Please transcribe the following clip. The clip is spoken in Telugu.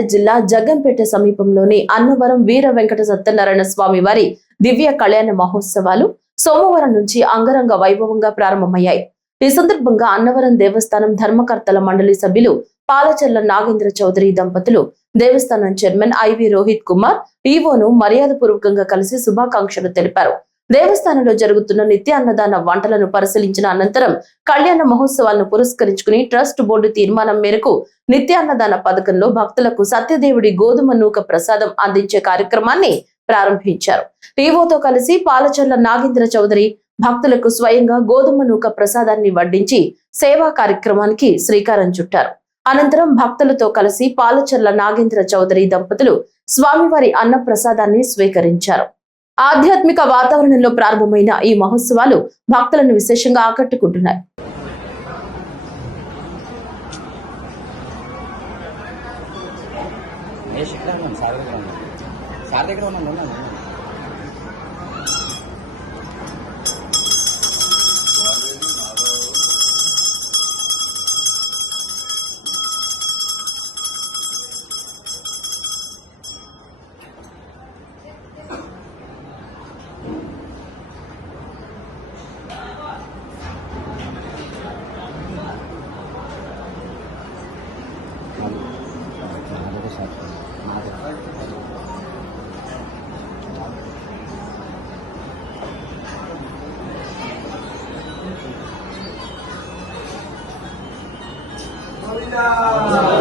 కాకినాడ జిల్లా జగ్గంపేట సమీపంలోని అన్నవరం వీర వెంకట సత్యనారాయణ స్వామి వారి దివ్య కళ్యాణ మహోత్సవాలు సోమవారం నుంచి అంగరంగ వైభవంగా ప్రారంభమయ్యాయి. ఈ సందర్భంగా అన్నవరం దేవస్థానం ధర్మకర్తల మండలి సభ్యులు పాలచర్ల నాగేంద్ర చౌదరి దంపతులు దేవస్థానం చైర్మన్ ఐవి రోహిత్ కుమార్ ఈవోను మర్యాదపూర్వకంగా కలిసి శుభాకాంక్షలు తెలిపారు. దేవస్థానంలో జరుగుతున్న నిత్య అన్నదాన వంటలను పరిశీలించిన అనంతరం కళ్యాణ మహోత్సవాలను పురస్కరించుకుని ట్రస్ట్ బోర్డు తీర్మానం మేరకు నిత్య అన్నదాన పథకంలో భక్తులకు సత్యదేవుడి గోధుమ నూక ప్రసాదం అందించే కార్యక్రమాన్ని ప్రారంభించారు. ఈవోతో కలిసి పాలచర్ల నాగేంద్ర చౌదరి భక్తులకు స్వయంగా గోధుమ నూక ప్రసాదాన్ని వడ్డించి సేవా కార్యక్రమానికి శ్రీకారం చుట్టారు. అనంతరం భక్తులతో కలిసి పాలచర్ల నాగేంద్ర చౌదరి దంపతులు స్వామివారి అన్న ప్రసాదాన్ని స్వీకరించారు. ఆధ్యాత్మిక వాతావరణంలో ప్రారంభమైన ఈ మహోత్సవాలు భక్తులను విశేషంగా ఆకట్టుకుంటున్నాయి. Hallelujah.